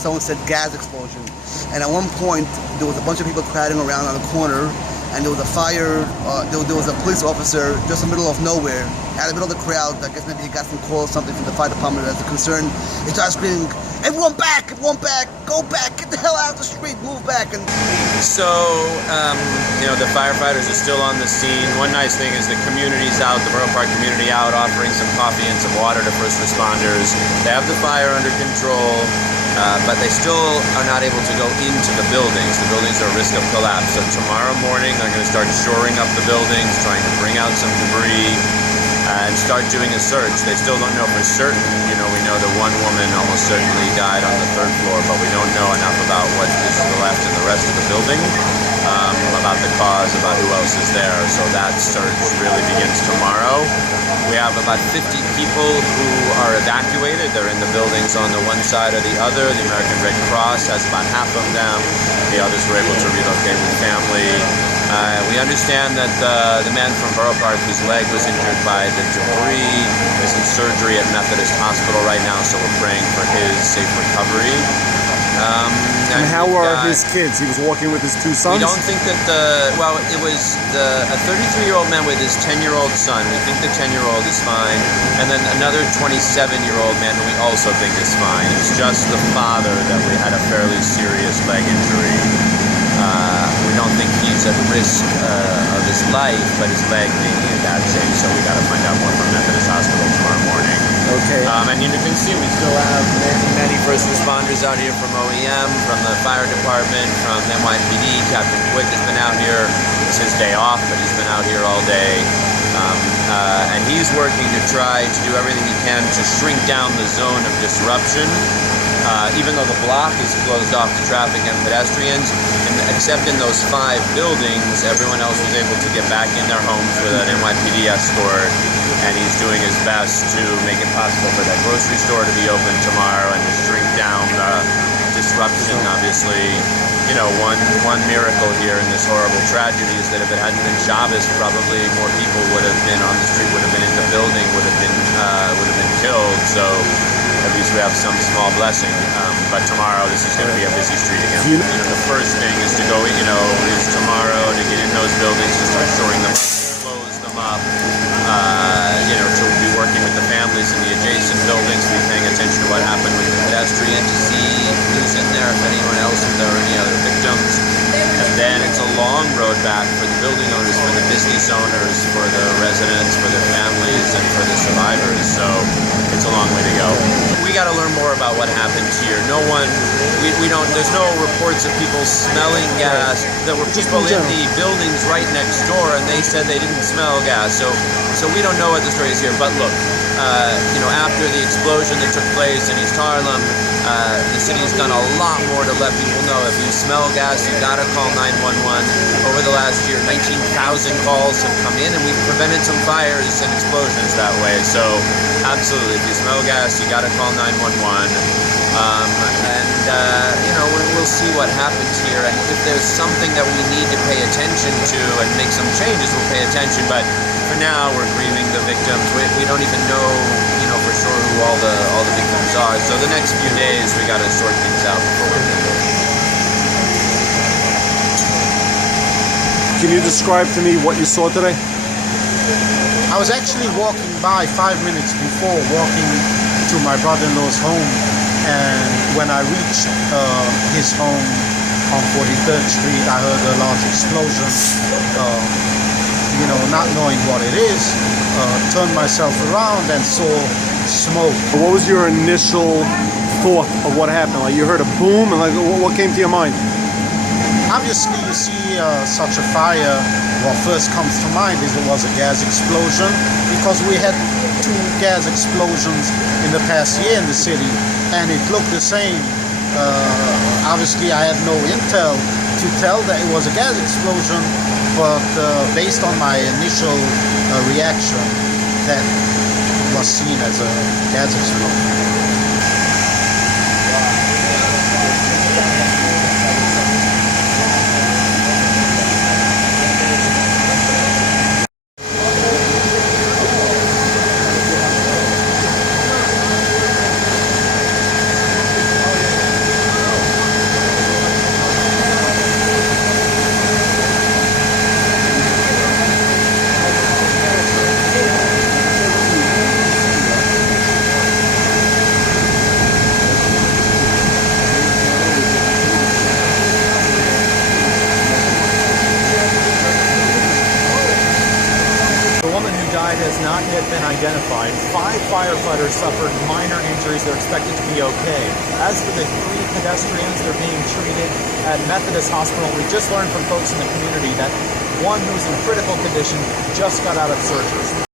someone said gas explosion. And at one point, there was a bunch of people crowding around on the corner, and there was a fire, there was a police officer just in the middle of nowhere, out of the middle of the crowd. I guess maybe he got some call or something from the fire department as a concern. He started screaming, everyone back, go back, get the hell out of the street, move back. And so, the firefighters are still on the scene. One nice thing is the community's out, the Borough Park community out, offering some coffee and some water to first responders. They have the fire under control. But they still are not able to go into the buildings. The buildings are at risk of collapse. So tomorrow morning, they're going to start shoring up the buildings, trying to bring out some debris, and start doing a search. They still don't know for certain. We know that one woman almost certainly died on the 3rd floor, but we don't know enough about what is left in the rest of the building, about the cause, about who else is there. So that search really begins tomorrow. We have about 50 people who are evacuated. They're in the buildings on the one side or the other. The American Red Cross has about half of them. The others were able to relocate with family. We understand that the man from Borough Park whose leg was injured by the debris is in surgery at Methodist Hospital right now, so we're praying for his safe recovery. And how are his kids? He was walking with his 2 sons? We don't think that it was a 33-year-old man with his 10-year-old son. We think the 10-year-old is fine. And then another 27-year-old man who we also think is fine. It's just the father that we had a fairly serious leg injury. We don't think he's at risk of his life, but his leg may be in bad shape, so we got to find out more from Methodist Hospital tomorrow morning. Okay. And you can see we still have many first responders out here from OEM, from the fire department, from NYPD. Captain Quick has been out here. It's his day off, but he's been out here all day. And he's working to try to do everything he can to shrink down the zone of disruption. Even though the block is closed off to traffic and pedestrians, except in those 5 buildings, everyone else was able to get back in their homes with an NYPD escort, and he's doing his best to make it possible for that grocery store to be open tomorrow and to shrink down the disruption. Obviously, one miracle here in this horrible tragedy is that if it hadn't been Shabbos, probably more people would have been on the street, would have been in the building, would have been killed. So at least we have some small blessing. But tomorrow, this is going to be a busy street again. The first thing is to go, is tomorrow to get in those buildings, to start shoring them up, close them up, to be working with the families in the adjacent buildings, be paying attention to what happened with the pedestrian, to see who's in there, if anyone else, if there are any other victims. And then it's a long road back for the building owners, for the business owners, for the residents, for their families, and for the survivors. So it's a long way to go. We got to learn more about what happened here. There's no reports of people smelling gas. There were people in the buildings right next door, and they said they didn't smell gas. So we don't know what the story is here. But look, after the explosion that took place in East Harlem, the city has done a lot more to let people know if you smell gas, you gotta call 911. Over the last year, 19,000 calls have come in, and we've prevented some fires and explosions that way. So absolutely, if you smell gas, you gotta call 911. We'll see what happens here, and if there's something that we need to pay attention to and make some changes, we'll pay attention. But for now, we're grieving the victims. We don't even know, for sure who all the victims are. So the next few days, we got to sort things out before we can. Can you describe to me what you saw today? I was actually walking by 5 minutes before, walking to my brother-in-law's home, and when I reached his home on 43rd Street, I heard a large explosion. Not knowing what it is, turned myself around and saw smoke. What was your initial thought of what happened? Like, you heard a boom, and what came to your mind? Obviously, you see such a fire, what first comes to mind is it was a gas explosion, because we had 2 gas explosions in the past year in the city, and it looked the same. Obviously, I had no intel to tell that it was a gas explosion, but based on my initial reaction, that was seen as a gas explosion. yet been identified. 5 firefighters suffered minor injuries. They're expected to be okay. As for the 3 pedestrians, they're being treated at Methodist Hospital. We just learned from folks in the community that one who's in critical condition just got out of surgery.